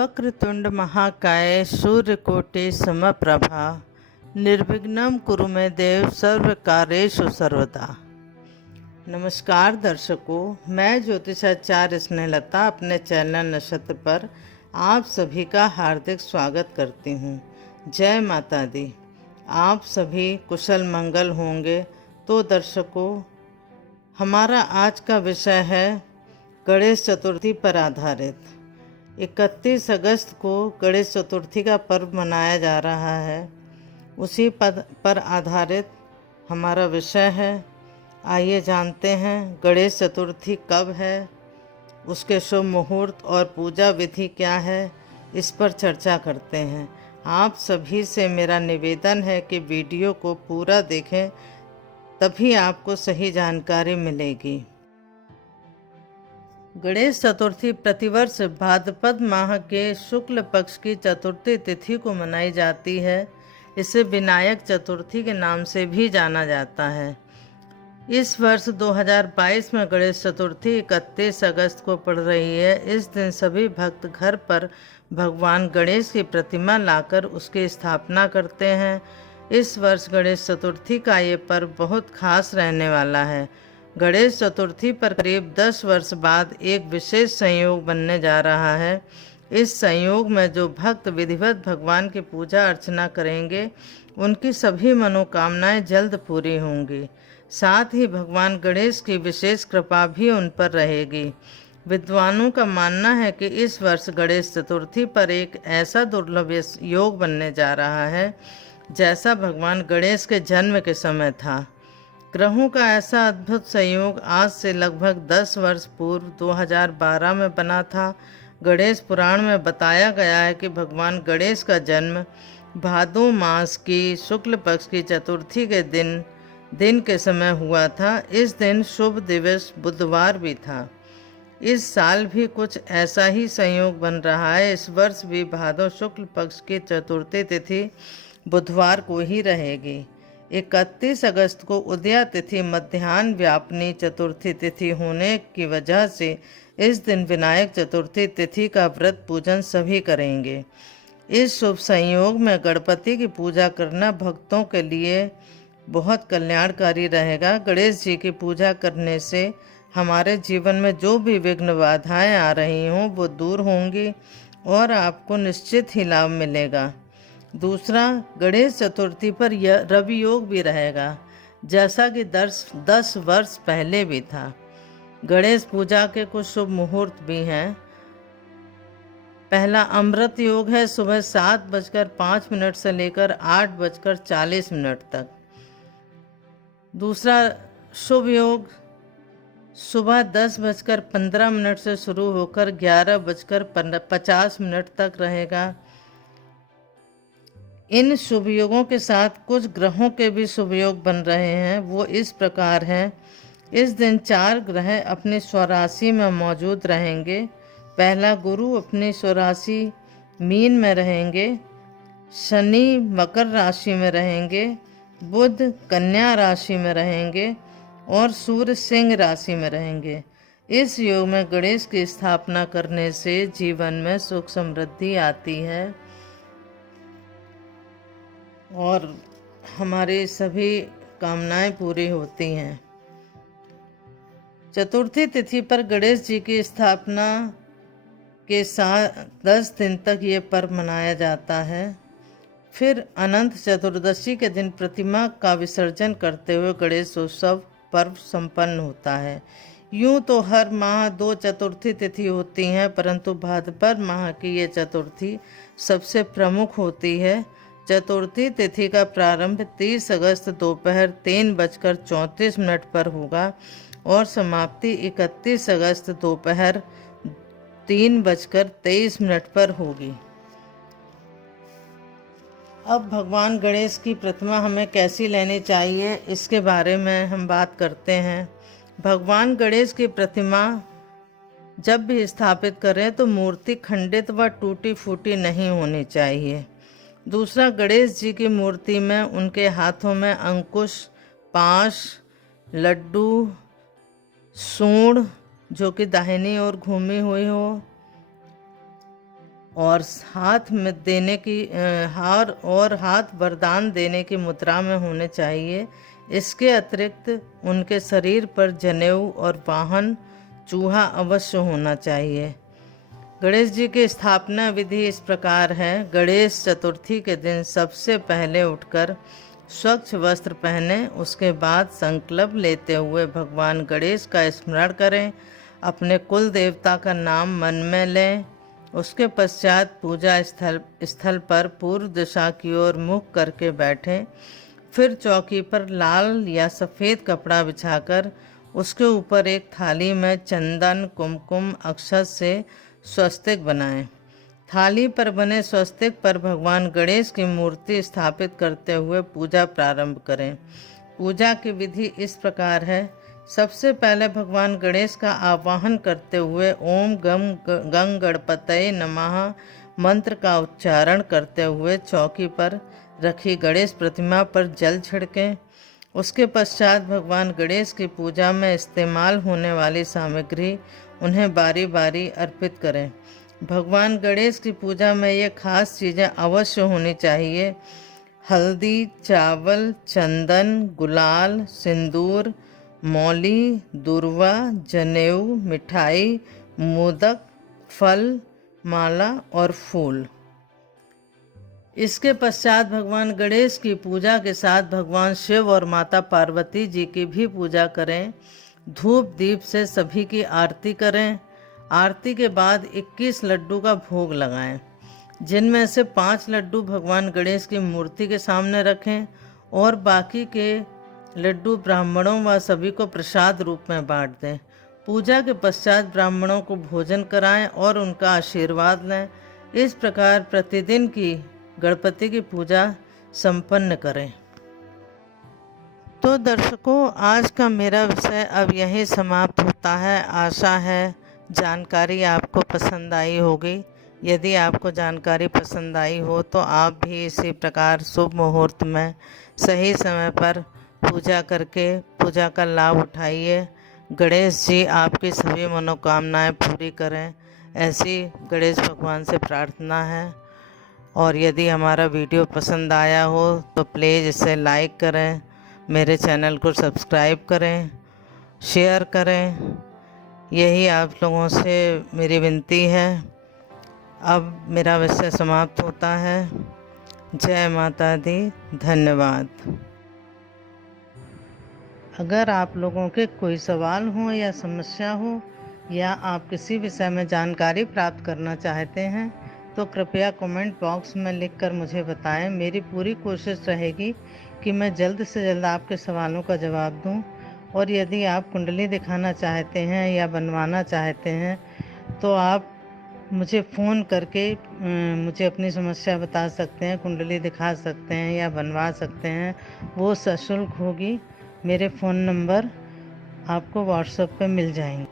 वक्रतुंड महाकाय सूर्यकोटि समप्रभा निर्विघ्नं कुरु मे देव सर्वकार्येषु सर्वदा। नमस्कार दर्शकों, मैं ज्योतिषाचार्य स्नेहलता अपने चैनल नक्षत्र पर आप सभी का हार्दिक स्वागत करती हूँ। जय माता दी। आप सभी कुशल मंगल होंगे। तो दर्शकों, हमारा आज का विषय है गणेश चतुर्थी पर आधारित। 31 अगस्त को गणेश चतुर्थी का पर्व मनाया जा रहा है। उसी पद पर आधारित हमारा विषय है। आइए जानते हैं गणेश चतुर्थी कब है, उसके शुभ मुहूर्त और पूजा विधि क्या है, इस पर चर्चा करते हैं। आप सभी से मेरा निवेदन है कि वीडियो को पूरा देखें, तभी आपको सही जानकारी मिलेगी। गणेश चतुर्थी प्रतिवर्ष भाद्रपद माह के शुक्ल पक्ष की चतुर्थी तिथि को मनाई जाती है। इसे विनायक चतुर्थी के नाम से भी जाना जाता है। इस वर्ष 2022 में गणेश चतुर्थी 31 अगस्त को पड़ रही है। इस दिन सभी भक्त घर पर भगवान गणेश की प्रतिमा लाकर उसकी स्थापना करते हैं। इस वर्ष गणेश चतुर्थी का ये पर्व बहुत खास रहने वाला है। गणेश चतुर्थी पर करीब 10 वर्ष बाद एक विशेष संयोग बनने जा रहा है। इस संयोग में जो भक्त विधिवत भगवान की पूजा अर्चना करेंगे, उनकी सभी मनोकामनाएं जल्द पूरी होंगी। साथ ही भगवान गणेश की विशेष कृपा भी उन पर रहेगी। विद्वानों का मानना है कि इस वर्ष गणेश चतुर्थी पर एक ऐसा दुर्लभ योग बनने जा रहा है, जैसा भगवान गणेश के जन्म के समय था। ग्रहों का ऐसा अद्भुत संयोग आज से लगभग 10 वर्ष पूर्व 2012 में बना था। गणेश पुराण में बताया गया है कि भगवान गणेश का जन्म भादो मास की शुक्ल पक्ष की चतुर्थी के दिन के समय हुआ था। इस दिन शुभ दिवस बुधवार भी था। इस साल भी कुछ ऐसा ही संयोग बन रहा है। इस वर्ष भी भादो शुक्ल पक्ष की चतुर्थी तिथि बुधवार को ही रहेगी। 31 अगस्त को उदया तिथि मध्याह्न व्यापनी चतुर्थी तिथि होने की वजह से इस दिन विनायक चतुर्थी तिथि का व्रत पूजन सभी करेंगे। इस शुभ संयोग में गणपति की पूजा करना भक्तों के लिए बहुत कल्याणकारी रहेगा। गणेश जी की पूजा करने से हमारे जीवन में जो भी विघ्न बाधाएं आ रही हों, वो दूर होंगी और आपको निश्चित ही लाभ मिलेगा। दूसरा, गणेश चतुर्थी पर यह रवि योग भी रहेगा, जैसा कि 10 वर्ष पहले भी था। गणेश पूजा के कुछ शुभ मुहूर्त भी हैं। पहला अमृत योग है, सुबह 7:05 से लेकर 8:40 तक। दूसरा शुभ योग सुबह 10:15 से शुरू होकर 11:50 तक रहेगा। इन शुभ योगों के साथ कुछ ग्रहों के भी शुभ योग बन रहे हैं। वो इस प्रकार हैं। इस दिन 4 ग्रह अपनी स्वराशि में मौजूद रहेंगे। पहला, गुरु अपनी स्वराशि मीन में रहेंगे, शनि मकर राशि में रहेंगे, बुध कन्या राशि में रहेंगे और सूर्य सिंह राशि में रहेंगे। इस योग में गणेश की स्थापना करने से जीवन में सुख समृद्धि आती है और हमारी सभी कामनाएं पूरी होती हैं। चतुर्थी तिथि पर गणेश जी की स्थापना के साथ 10 दिन तक ये पर्व मनाया जाता है। फिर अनंत चतुर्दशी के दिन प्रतिमा का विसर्जन करते हुए गणेश उत्सव पर्व संपन्न होता है। यूं तो हर माह 2 चतुर्थी तिथि होती हैं, परंतु भाद्रपद माह की ये चतुर्थी सबसे प्रमुख होती है। चतुर्थी तिथि का प्रारंभ 30 अगस्त दोपहर 3:34 पर होगा और समाप्ति 31 अगस्त दोपहर 3:23 पर होगी। अब भगवान गणेश की प्रतिमा हमें कैसी लेनी चाहिए, इसके बारे में हम बात करते हैं। भगवान गणेश की प्रतिमा जब भी स्थापित करें तो मूर्ति खंडित व टूटी फूटी नहीं होनी चाहिए। दूसरा, गणेश जी की मूर्ति में उनके हाथों में अंकुश, पाश, लड्डू, सूंड जो कि दाहिनी ओर घूमी हुई हो, और हाथ में देने की हार और हाथ वरदान देने की मुद्रा में होने चाहिए। इसके अतिरिक्त उनके शरीर पर जनेऊ और वाहन चूहा अवश्य होना चाहिए। गणेश जी की स्थापना विधि इस प्रकार है। गणेश चतुर्थी के दिन सबसे पहले उठकर स्वच्छ वस्त्र पहने, उसके बाद संकल्प लेते हुए भगवान गणेश का स्मरण करें, अपने कुल देवता का नाम मन में लें। उसके पश्चात पूजा स्थल पर पूर्व दिशा की ओर मुख करके बैठें। फिर चौकी पर लाल या सफ़ेद कपड़ा बिछाकर उसके ऊपर एक थाली में चंदन, कुमकुम, अक्षत से स्वस्तिक बनाएं। थाली पर बने स्वस्तिक पर भगवान गणेश की मूर्ति स्थापित करते हुए पूजा प्रारंभ करें। पूजा की विधि इस प्रकार है। सबसे पहले भगवान गणेश का आवाहन करते हुए ओम गं गणपतये नमः मंत्र का उच्चारण करते हुए चौकी पर रखी गणेश प्रतिमा पर जल छिड़कें। उसके पश्चात भगवान गणेश की पूजा में इस्तेमाल होने वाली सामग्री उन्हें बारी बारी अर्पित करें। भगवान गणेश की पूजा में ये खास चीज़ें अवश्य होनी चाहिए: हल्दी, चावल, चंदन, गुलाल, सिंदूर, मौली, दूर्वा, जनेऊ, मिठाई, मोदक, फल, माला और फूल। इसके पश्चात भगवान गणेश की पूजा के साथ भगवान शिव और माता पार्वती जी की भी पूजा करें। धूप दीप से सभी की आरती करें। आरती के बाद 21 लड्डू का भोग लगाएं, जिनमें से 5 लड्डू भगवान गणेश की मूर्ति के सामने रखें और बाकी के लड्डू ब्राह्मणों व सभी को प्रसाद रूप में बांट दें। पूजा के पश्चात ब्राह्मणों को भोजन कराएं और उनका आशीर्वाद लें। इस प्रकार प्रतिदिन की गणपति की पूजा संपन्न करें। तो दर्शकों, आज का मेरा विषय अब यहीं समाप्त होता है। आशा है जानकारी आपको पसंद आई होगी। यदि आपको जानकारी पसंद आई हो तो आप भी इसी प्रकार शुभ मुहूर्त में सही समय पर पूजा करके पूजा का लाभ उठाइए। गणेश जी आपकी सभी मनोकामनाएं पूरी करें, ऐसी गणेश भगवान से प्रार्थना है। और यदि हमारा वीडियो पसंद आया हो तो प्लीज़ इसे लाइक करें, मेरे चैनल को सब्सक्राइब करें, शेयर करें। यही आप लोगों से मेरी विनती है। अब मेरा विषय समाप्त होता है। जय माता दी। धन्यवाद। अगर आप लोगों के कोई सवाल हो या समस्या हो या आप किसी विषय में जानकारी प्राप्त करना चाहते हैं तो कृपया कमेंट बॉक्स में लिखकर मुझे बताएं। मेरी पूरी कोशिश रहेगी कि मैं जल्द से जल्द आपके सवालों का जवाब दूं। और यदि आप कुंडली दिखाना चाहते हैं या बनवाना चाहते हैं तो आप मुझे फ़ोन करके मुझे अपनी समस्या बता सकते हैं, कुंडली दिखा सकते हैं या बनवा सकते हैं। वो सशुल्क होगी। मेरे फ़ोन नंबर आपको व्हाट्सएप पे मिल जाएंगे।